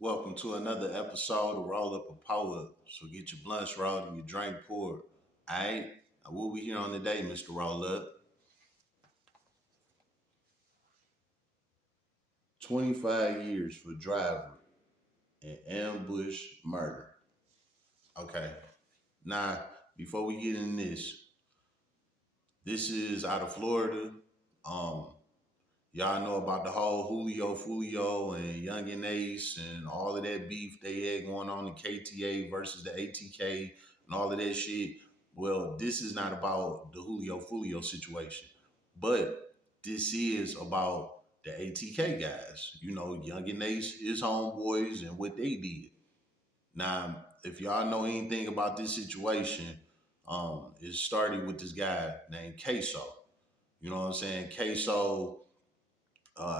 Welcome to another episode of Roll Up a Power. So get your blunts rolled and your drink poured. Alright? Now what we here on today, Mr. Roll Up? 25 years for driver and ambush murder. Okay. Now, before we get in this is out of Florida. Um, Y'all know about the whole Julio Fulio and Young and Ace and all of that beef they had going on in KTA versus the ATK and all of that shit. Well, this is not about the Julio Fulio situation, but this is about the ATK guys. You know, Young and Ace, his homeboys, and what they did. Now, if y'all know anything about this situation, it started with this guy named Ksoo. You know what I'm saying? Ksoo,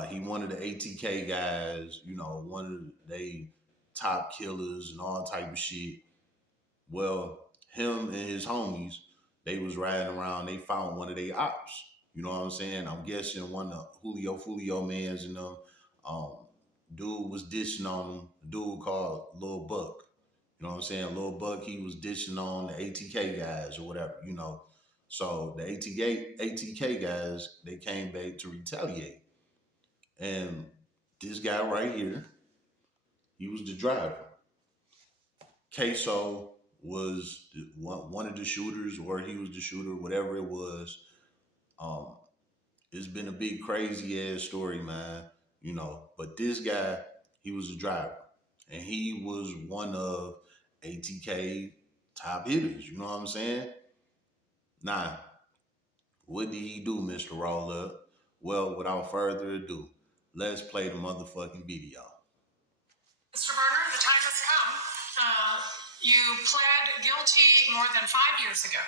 he one of the ATK guys, you know, one of they top killers and all type of shit. Well, him and his homies, they was riding around. They found one of their ops. You know what I'm saying? I'm guessing one of Julio Fulio mans and them. Um, dude was dishing on him. A dude called Lil Buck. You know what I'm saying? Lil Buck, he was dishing on the ATK guys or whatever. You know. So the ATK guys, they came back to retaliate. And this guy right here, he was the driver. Queso was one of the shooters, or he was the shooter, whatever it was. Um, it's been a big crazy ass story, man. You know, but this guy, he was a driver, and he was one of ATK top hitters. You know what I'm saying? Now, what did he do, Mr. Roll Up? Well, without further ado, let's play the motherfucking video. Mr. Berner, the time has come. You pled guilty more than 5 years ago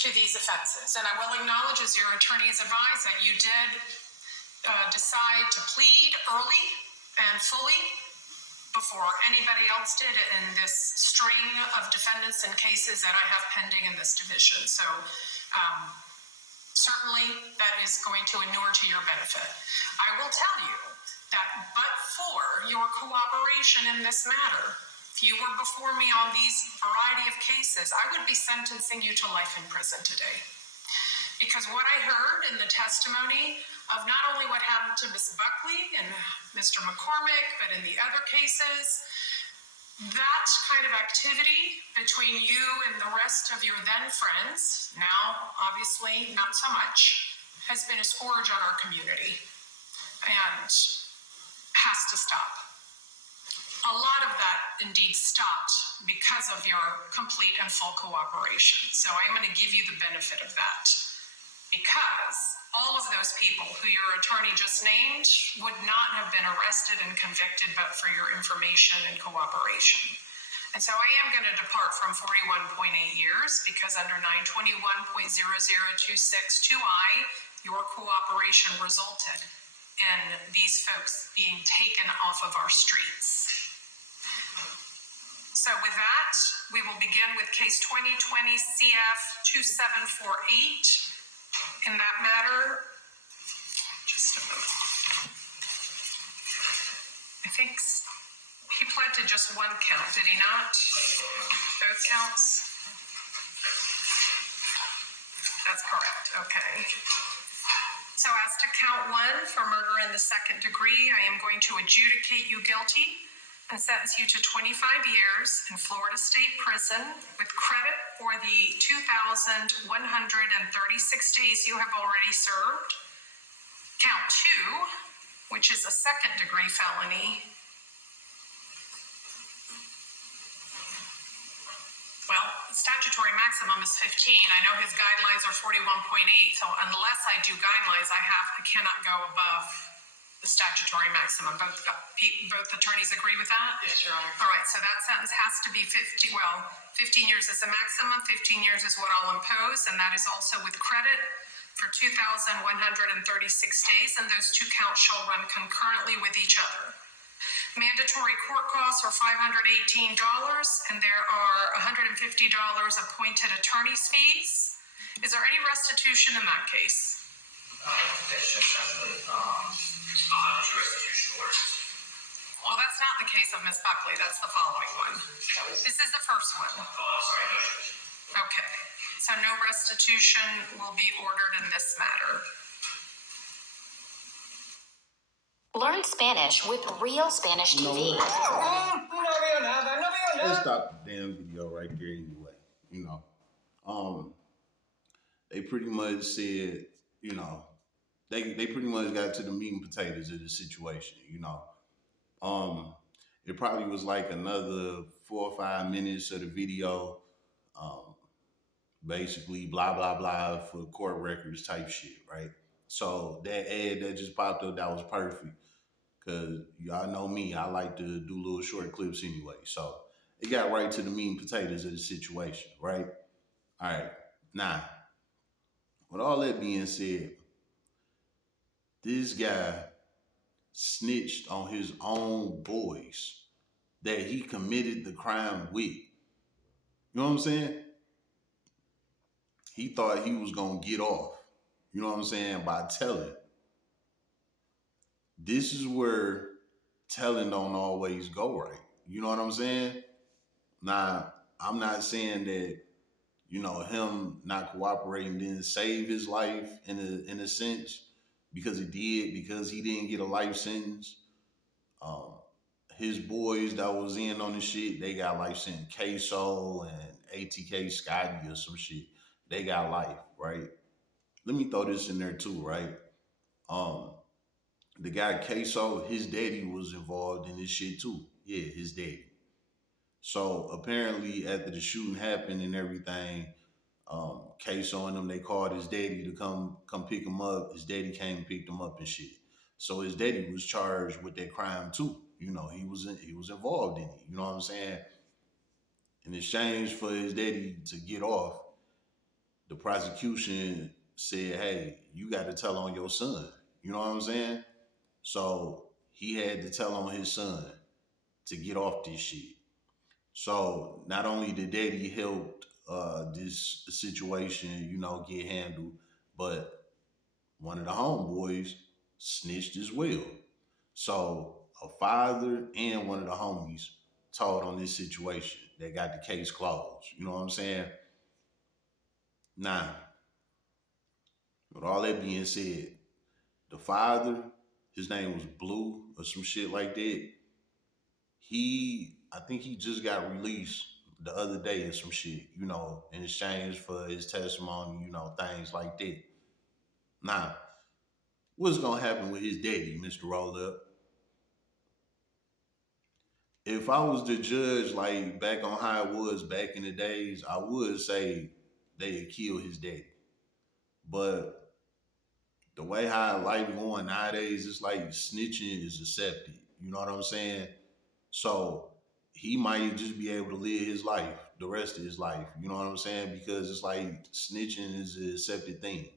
to these offenses, and I will acknowledge, as your attorneys advise, that you did decide to plead early and fully before anybody else did in this string of defendants and cases that I have pending in this division. So certainly that is going to inure to your benefit. I will tell you that but for your cooperation in this matter, if you were before me on these variety of cases, I would be sentencing you to life in prison today. Because what I heard in the testimony of not only what happened to Ms. Buckley and Mr. McCormick, but in the other cases, that kind of activity between you and the rest of your then friends, now obviously not so much, has been a scourge on our community and has to stop. A lot of that indeed stopped because of your complete and full cooperation. So I'm going to give you the benefit of that, because all of those people who your attorney just named would not have been arrested and convicted but for your information and cooperation. And so I am going to depart from 41.8 years because under 921.00262I, your cooperation resulted in these folks being taken off of our streets. So with that, we will begin with case 2020 CF 2748. In that matter, just a moment. I think he pled to just one count, did he not? Both counts? That's correct, okay. So as to count one for murder in the second degree, I am going to adjudicate you guilty and sentence you to 25 years in Florida State Prison with credit for the 2,136 days you have already served. Count two, which is a second degree felony. Well, statutory maximum is 15. I know his guidelines are 41.8, so unless I do guidelines, I cannot go above the statutory maximum. Both attorneys agree with that? Yes, Your Honor. All right, so that sentence has to be 15 years is the maximum, 15 years is what I'll impose, and that is also with credit for 2,136 days, and those two counts shall run concurrently with each other. Mandatory court costs are $518, and there are $150 appointed attorney's fees. Is there any restitution in that case? Yes, Judge, absolutely. Two restitution orders. Well, that's not the case of Miss Buckley. That's the following one. This is the first one. Okay. So no restitution will be ordered in this matter. Learn Spanish with Real Spanish TV. Let's stop the damn video right there anyway. You know, they pretty much said, you know, they pretty much got to the meat and potatoes of the situation. You know, it probably was like another 4 or 5 minutes of the video. Um, Basically, blah blah blah for court records type shit, right? So that ad that just popped up, that was perfect. Cause y'all know me, I like to do little short clips anyway. So it got right to the meat and potatoes of the situation, right? All right. Now, with all that being said, this guy snitched on his own boys that he committed the crime with. You know what I'm saying? He thought he was gonna get off. You know what I'm saying? By telling. This is where telling don't always go right. You know what I'm saying? Now, I'm not saying that, you know, him not cooperating didn't save his life in a sense, because it did, because he didn't get a life sentence. Um, his boys that was in on the shit, they got life sentence. Ksoo and ATK Scotty or some shit. They got life, right? Let me throw this in there too, right? Um, the guy Ksoo, his daddy was involved in this shit too. Yeah, his daddy. So apparently, after the shooting happened and everything, Ksoo and them, they called his daddy to come pick him up. His daddy came and picked him up and shit. So his daddy was charged with that crime too. You know, he was involved in it. You know what I'm saying? In exchange for his daddy to get off, the prosecution said, "Hey, you got to tell on your son." You know what I'm saying? So he had to tell on his son to get off this shit. So not only did daddy help this situation, you know, get handled, but one of the homeboys snitched as well. So a father and one of the homies told on this situation. They got the case closed. You know what I'm saying? Now, with all that being said, the father, his name was Blue or some shit like that. I think he just got released the other day or some shit, you know, in exchange for his testimony, you know, things like that. Now, what's gonna happen with his daddy, Mr. Roll Up? If I was the judge, like back on how it was back in the days, I would say they'd kill his daddy. But the way how life going nowadays, it's like snitching is accepted. You know what I'm saying? So he might just be able to live his life, the rest of his life. You know what I'm saying? Because it's like snitching is an accepted thing.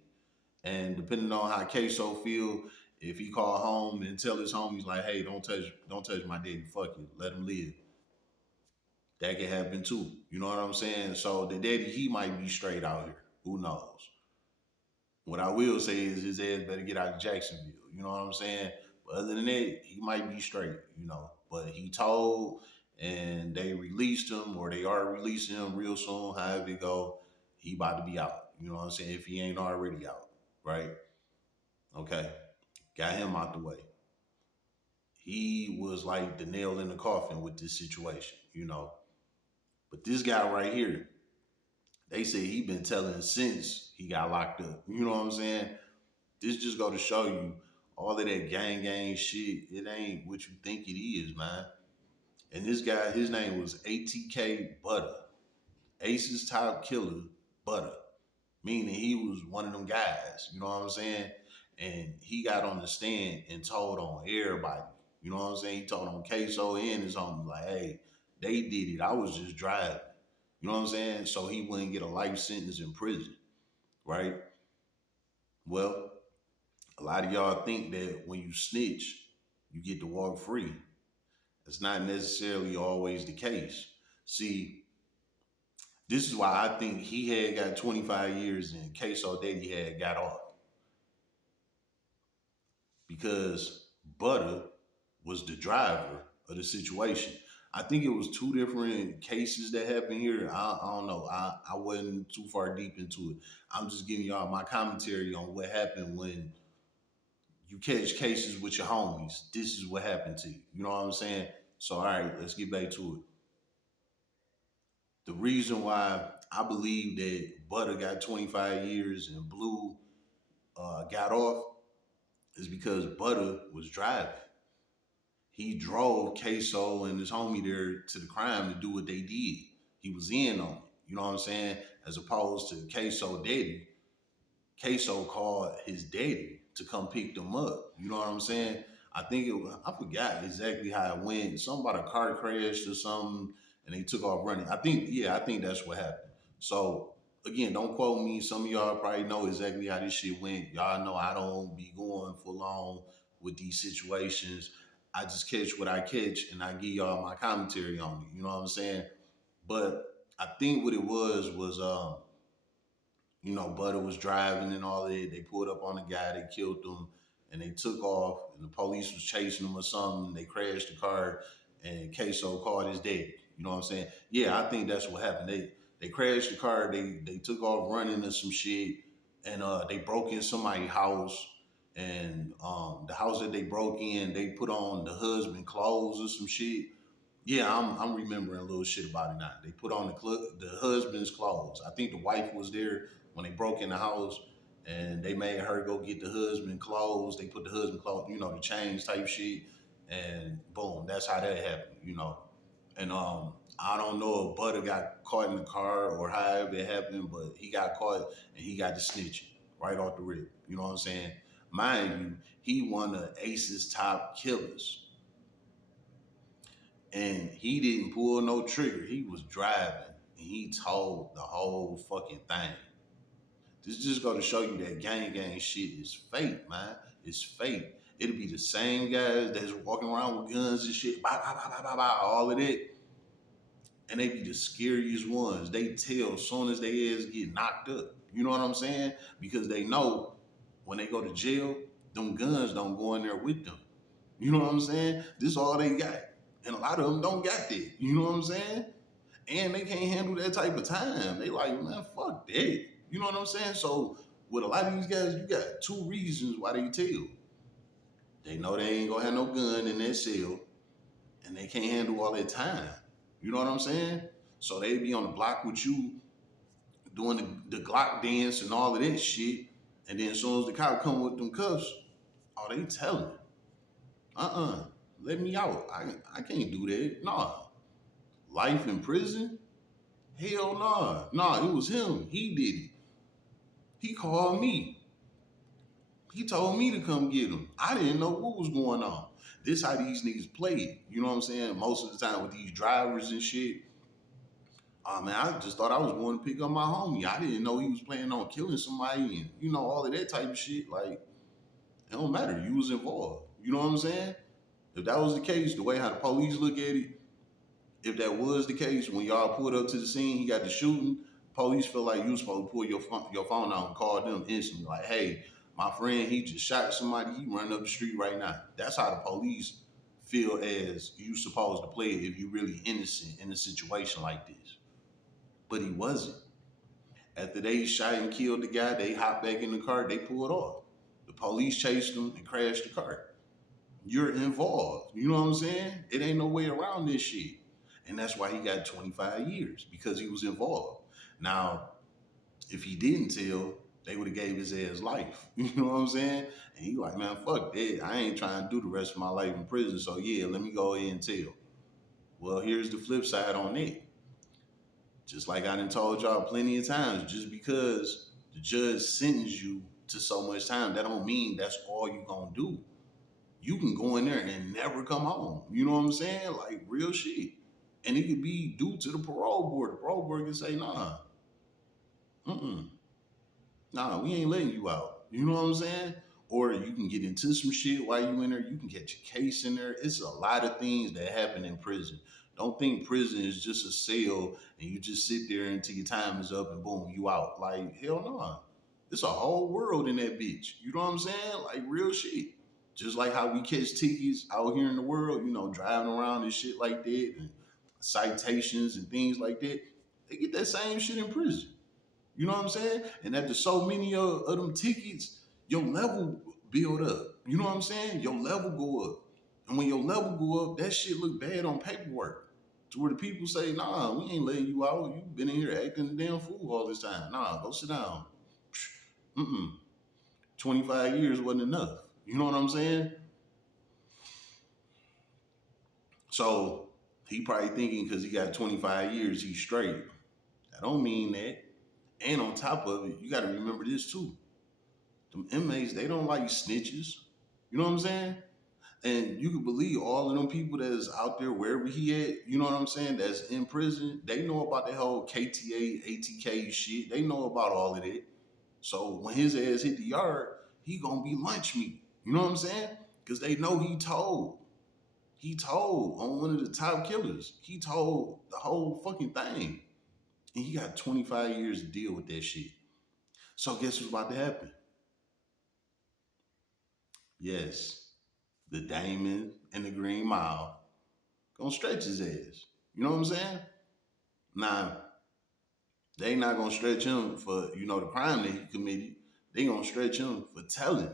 And depending on how Ksoo feel, if he call home and tell his homies like, "Hey, don't touch my daddy, fuck it, let him live," that can happen too. You know what I'm saying? So the daddy, he might be straight out here. Who knows? What I will say is his ass better get out of Jacksonville. You know what I'm saying? But other than that, he might be straight, you know. But he told and they released him, or they are releasing him real soon, however it go, he about to be out. You know what I'm saying? If he ain't already out, right? Okay. Got him out the way. He was like the nail in the coffin with this situation, you know. But this guy right here, they say he been telling since he got locked up. You know what I'm saying? This just go to show you all of that gang shit. It ain't what you think it is, man. And this guy, his name was ATK Butta, Ace's top killer, Butta, meaning he was one of them guys. You know what I'm saying? And he got on the stand and told on everybody. You know what I'm saying? He told on Ksoo and his homie, like, "Hey, they did it. I was just driving." You know what I'm saying? So he wouldn't get a life sentence in prison, right? Well, a lot of y'all think that when you snitch, you get to walk free. That's not necessarily always the case. See, this is why I think he had got 25 years and Ksoo Daddy had got off. Because Butta was the driver of the situation. I think it was two different cases that happened here. I don't know. I wasn't too far deep into it. I'm just giving y'all my commentary on what happened when you catch cases with your homies. This is what happened to you. You know what I'm saying? So, all right, let's get back to it. The reason why I believe that Butta got 25 years and Blue got off is because Butta was driving. He drove Ksoo and his homie there to the crime to do what they did. He was in on it. You know what I'm saying? As opposed to Ksoo daddy. Ksoo called his daddy to come pick them up. You know what I'm saying? I think it was, I forgot exactly how it went. Something about a car crash or something, and they took off running. I think that's what happened. So again, don't quote me. Some of y'all probably know exactly how this shit went. Y'all know I don't be going full on with these situations. I just catch what I catch and I give y'all my commentary on it. You know what I'm saying? But I think what it was Butta was driving and all that. They pulled up on the guy, they killed him, and they took off. And the police was chasing him or something. They crashed the car, and Ksoo called his dad. You know what I'm saying? Yeah, I think that's what happened. They crashed the car. They took off running or some shit, and they broke in somebody's house. And the house that they broke in, they put on the husband clothes or some shit. Yeah, I'm remembering a little shit about it now. They put on the husband's clothes. I think the wife was there when they broke in the house, and they made her go get the husband clothes. They put the husband clothes, the chains type shit, and boom, that's how that happened. And I don't know if Butta got caught in the car or however it happened, but he got caught and he got the snitching right off the rip. You know what I'm saying? Mind you, he one of Ace's top killers. And he didn't pull no trigger. He was driving and he told the whole fucking thing. This just go to show you that gang shit is fake, man. It's fake. It'll be the same guys that's walking around with guns and shit, bah, bah, bah, bah, bah, bah, all of that. And they be the scariest ones. They tell as soon as they ass get knocked up. You know what I'm saying? Because they know when they go to jail, them guns don't go in there with them. You know what I'm saying? This all they got. And a lot of them don't got that. You know what I'm saying? And they can't handle that type of time. They like, man, fuck that. You know what I'm saying? So with a lot of these guys, you got two reasons why they tell. They know they ain't gonna have no gun in their cell, and they can't handle all that time. You know what I'm saying? So they be on the block with you doing the Glock dance and all of that shit. And then as soon as the cop come with them cuffs, oh, they telling. Let me out. I can't do that. Nah. Life in prison? Hell nah. Nah, it was him. He did it. He called me. He told me to come get him. I didn't know what was going on. This how these niggas play it. You know what I'm saying? Most of the time with these drivers and shit. Oh man, I just thought I was going to pick up my homie. I didn't know he was planning on killing somebody and all of that type of shit. Like, it don't matter. You was involved. You know what I'm saying? If that was the case, the way how the police look at it, if that was the case, when y'all pulled up to the scene, he got the shooting, police feel like you supposed to pull your phone out and call them instantly. Like, hey, my friend, he just shot somebody. He running up the street right now. That's how the police feel as you supposed to play it if you really innocent in a situation like this. But he wasn't. After they shot and killed the guy, they hopped back in the car, they pulled off. The police chased them and crashed the car. You're involved. You know what I'm saying? It ain't no way around this shit. And that's why he got 25 years, because he was involved. Now, if he didn't tell, they would have gave his ass life. You know what I'm saying? And he like, man, fuck that. I ain't trying to do the rest of my life in prison. So yeah, let me go ahead and tell. Well, here's the flip side on that. Just like I done told y'all plenty of times, just because the judge sentenced you to so much time, that don't mean that's all you gonna do. You can go in there and never come home. You know what I'm saying? Like real shit. And it could be due to the parole board. The parole board can say, nah, nah, we ain't letting you out. You know what I'm saying? Or you can get into some shit while you in there. You can catch a case in there. It's a lot of things that happen in prison. Don't think prison is just a cell and you just sit there until your time is up and boom, you out. Like, hell no. It's a whole world in that bitch. You know what I'm saying? Like real shit. Just like how we catch tickets out here in the world, driving around and shit like that, and citations and things like that. They get that same shit in prison. You know what I'm saying? And after so many of them tickets, your level build up. You know what I'm saying? Your level go up. And when your level go up, that shit look bad on paperwork. To where the people say, nah, we ain't letting you out. You been in here acting a damn fool all this time. Nah, go sit down. Mm-mm. 25 years wasn't enough. You know what I'm saying? So he probably thinking because he got 25 years, he's straight. That don't mean that. And on top of it, you got to remember this too. Them inmates, they don't like snitches. You know what I'm saying? And you can believe all of them people that's out there wherever he at, you know what I'm saying, that's in prison, they know about the whole KTA, ATK shit. They know about all of that. So when his ass hit the yard, he gonna be lunch meat. You know what I'm saying? Because they know he told. He told on one of the top killers. He told the whole fucking thing. And he got 25 years to deal with that shit. So guess what's about to happen? Yes, the Damon and the Green Mile gonna stretch his ass. You know what I'm saying? Now, they not gonna stretch him for, the crime that he committed. They gonna stretch him for telling.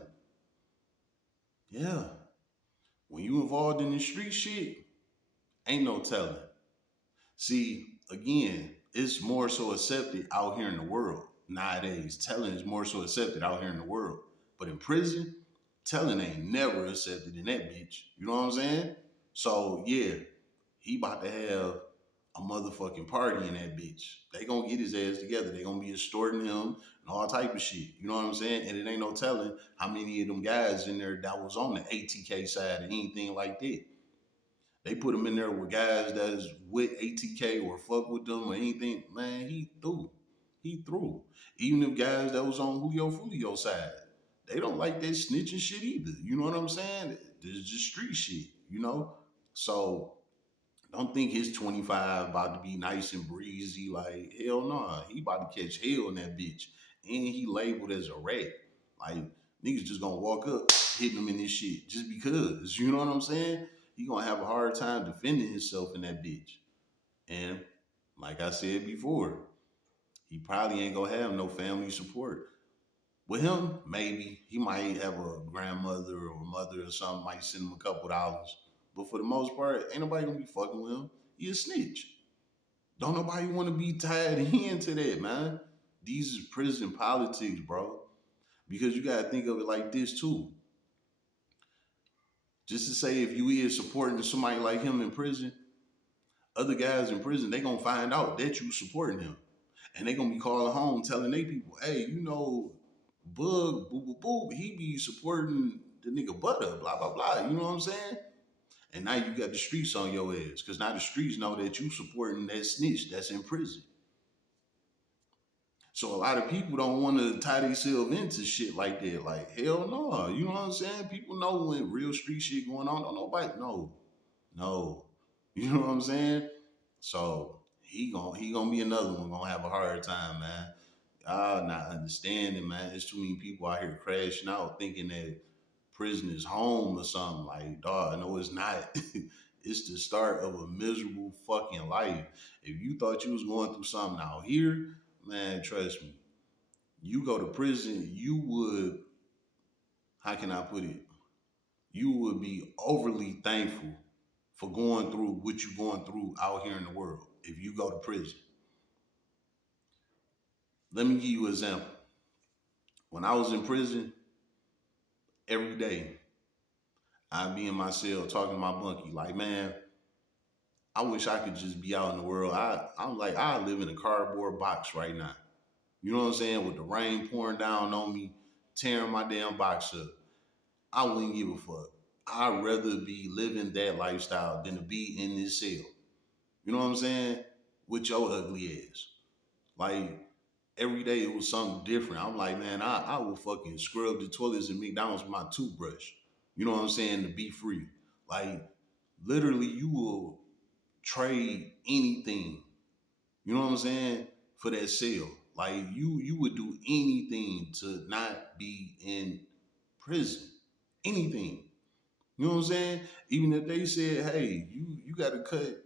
Yeah. When you involved in this street shit, ain't no telling. See, again, it's more so accepted out here in the world nowadays. Telling is more so accepted out here in the world. But in prison, telling ain't never accepted in that bitch. You know what I'm saying? So yeah, he about to have a motherfucking party in that bitch. They gonna get his ass together. They gonna be extorting him and all type of shit. You know what I'm saying? And it ain't no telling how many of them guys in there that was on the ATK side or anything like that. They put him in there with guys that's with ATK or fuck with them or anything. Man, he threw. He threw. Even if guys that was on Julio side, they don't like that snitching shit either. You know what I'm saying? There's just street shit. So don't think his 25 about to be nice and breezy. Like, hell no. Nah. He about to catch hell in that bitch. And he labeled as a rat. Like, niggas just gonna walk up, hitting him in this shit just because. You know what I'm saying? He gonna have a hard time defending himself in that bitch. And like I said before, he probably ain't gonna have no family support. With him, maybe he might have a grandmother or a mother or something might send him a couple dollars. But for the most part, ain't nobody gonna be fucking with him. He a snitch. Don't nobody want to be tied into that, man. These is prison politics, bro. Because you gotta think of it like this too. Just to say, if you is supporting somebody like him in prison, other guys in prison, they gonna find out that you supporting him. And they gonna be calling home telling they people, hey, Bug, boo boo boo, he be supporting the nigga Butta, blah blah blah. You know what I'm saying? And now you got the streets on your ass, cause now the streets know that you supporting that snitch that's in prison. So a lot of people don't want to tie themselves into shit like that. Like hell no, you know what I'm saying? People know when real street shit going on. Don't nobody no. You know what I'm saying? So he gonna be another one gonna have a hard time, man. Y'all not understanding, man. There's too many people out here crashing out thinking that prison is home or something. Like, dog, no, it's not. It's the start of a miserable fucking life. If you thought you was going through something out here, man, trust me. You go to prison, you would, how can I put it? You would be overly thankful for going through what you're going through out here in the world if you go to prison. Let me give you an example. When I was in prison, every day, I'd be in my cell talking to my bunkie, like, man, I wish I could just be out in the world. I'm like, I live in a cardboard box right now. You know what I'm saying? With the rain pouring down on me, tearing my damn box up. I wouldn't give a fuck. I'd rather be living that lifestyle than to be in this cell. You know what I'm saying? With your ugly ass. Like, every day it was something different. I'm like, man, I will fucking scrub the toilets at McDonald's with my toothbrush. You know what I'm saying? To be free. Like, literally, you will trade anything. You know what I'm saying? For that sale. Like, you would do anything to not be in prison. Anything. You know what I'm saying? Even if they said, hey, you gotta cut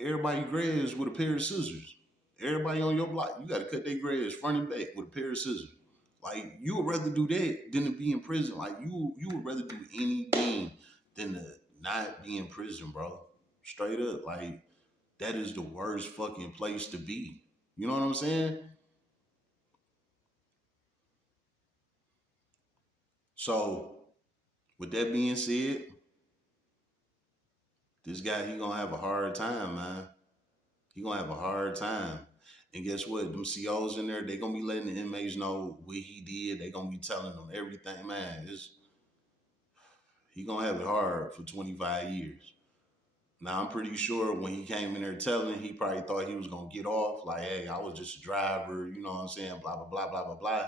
everybody grass with a pair of scissors. Everybody on your block, you gotta cut their grass front and back with a pair of scissors. Like you would rather do that than to be in prison. Like you would rather do anything than to not be in prison, bro. Straight up. Like that is the worst fucking place to be. You know what I'm saying? So with that being said, this guy he gonna have a hard time, man. He gonna have a hard time. And guess what? Them COs in there, they gonna be letting the inmates know what he did. They gonna be telling them everything, man. He gonna have it hard for 25 years. Now I'm pretty sure when he came in there telling, he probably thought he was gonna get off. Like, hey, I was just a driver, you know what I'm saying? Blah blah blah blah blah blah.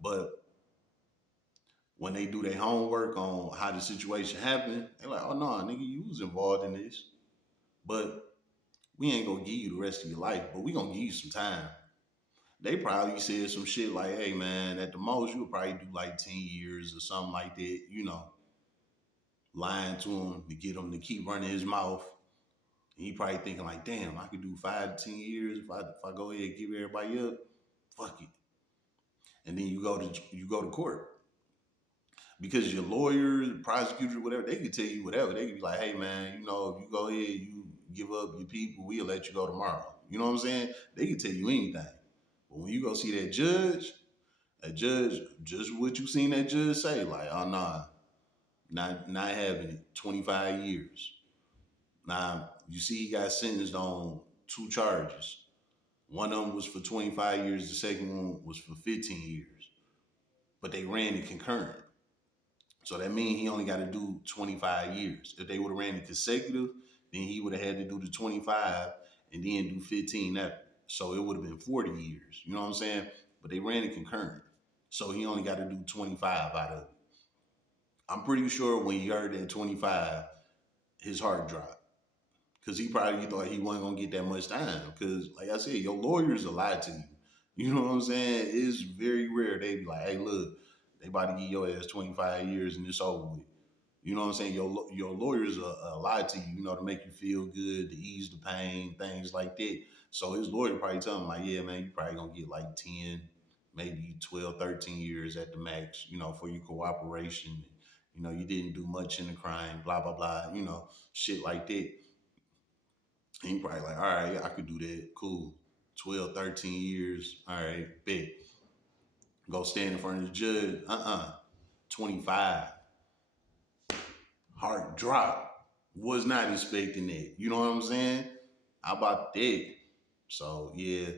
But when they do their homework on how the situation happened, they're like, oh no, nigga, you was involved in this. But we ain't gonna give you the rest of your life, but we gonna give you some time. They probably said some shit like, hey man, at the most you'll probably do like 10 years or something like that, you know, lying to him to get him to keep running his mouth. And he probably thinking like, damn, I could do 5 to 10 years if I go ahead and give everybody up. Fuck it. And then you go to court. Because your lawyer, prosecutor, whatever, they could tell you whatever. They could be like, hey man, you know, if you go ahead, you give up your people, we'll let you go tomorrow. You know what I'm saying? They can tell you anything. But when you go see that judge, just what you seen that judge say, like, oh nah, not having it. 25 years. Now, you see he got sentenced on 2 charges. One of them was for 25 years, the second one was for 15 years. But they ran it concurrent. So that means he only got to do 25 years. If they would have ran it consecutive, then he would have had to do the 25 and then do 15 after. So it would have been 40 years. You know what I'm saying? But they ran it concurrent. So he only got to do 25 out of it. I'm pretty sure when he heard that 25, his heart dropped. Because he probably thought he wasn't going to get that much time. Because, like I said, your lawyers will lie to you. You know what I'm saying? It's very rare. They be like, hey, look, they about to give your ass 25 years and it's over with. You know what I'm saying? Your lawyers lie to you, you know, to make you feel good, to ease the pain, things like that. So his lawyer probably tell him, like, yeah, man, you probably going to get like 10, maybe 12, 13 years at the max, you know, for your cooperation. You know, you didn't do much in the crime, blah, blah, blah, you know, shit like that. And he probably like, all right, I could do that. Cool. 12, 13 years. All right, bet. Go stand in front of the judge. 25. Heart drop. Was not expecting that. You know what I'm saying? How about that? So yeah,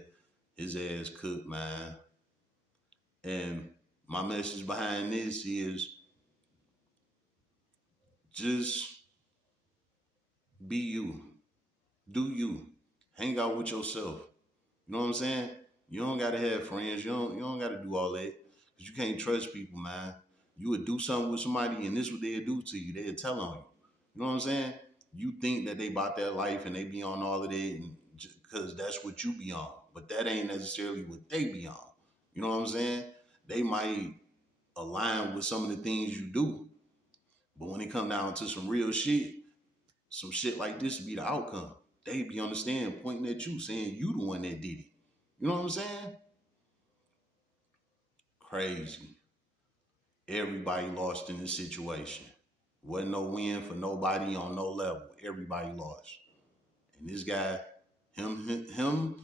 his ass cooked, man. And my message behind this is just be you. Do you. Hang out with yourself. You know what I'm saying? You don't gotta have friends. You don't gotta do all that. Cause you can't trust people, man. You would do something with somebody and this what they'll do to you. They'll tell on you. You know what I'm saying? You think that they about their life and they be on all of that and cause that's what you be on. But that ain't necessarily what they be on. You know what I'm saying? They might align with some of the things you do. But when it come down to some real shit, some shit like this would be the outcome. They be on the stand pointing at you, saying you the one that did it. You know what I'm saying? Crazy. Everybody lost in this situation. Wasn't no win for nobody on no level. Everybody lost. And this guy, him,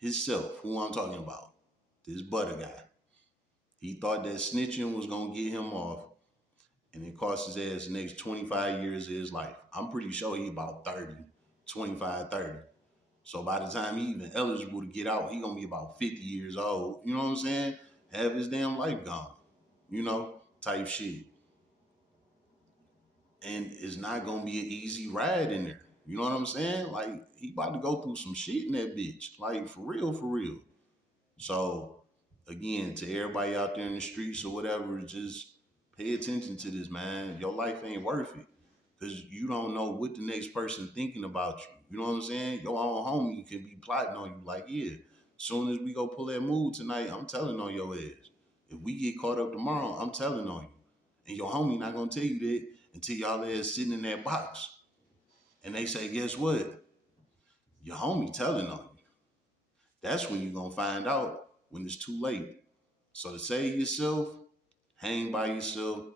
himself, who I'm talking about, this Butta guy, he thought that snitching was gonna get him off, and it cost his ass the next 25 years of his life. I'm pretty sure he about 30, 25, 30. So by the time he even eligible to get out, he gonna be about 50 years old. You know what I'm saying? Have his damn life gone. You know, type shit. And it's not gonna be an easy ride in there. You know what I'm saying? Like he about to go through some shit in that bitch. Like for real, for real. So again, to everybody out there in the streets or whatever, just pay attention to this, man. Your life ain't worth it. Cause you don't know what the next person thinking about you. You know what I'm saying? Your own homie can be plotting on you like, yeah, soon as we go pull that move tonight, I'm telling on your ass. If we get caught up tomorrow, I'm telling on you. And your homie not gonna tell you that until y'all is sitting in that box. And they say, guess what? Your homie telling on you. That's when you're going to find out when it's too late. So to save yourself, hang by yourself,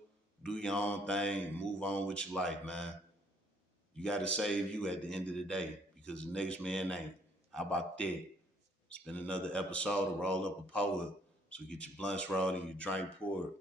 do your own thing, move on with your life, man. You got to save you at the end of the day because the next man ain't. How about that? It's been another episode of Roll Up a Poet. So get your blunts rolled and your drink poured.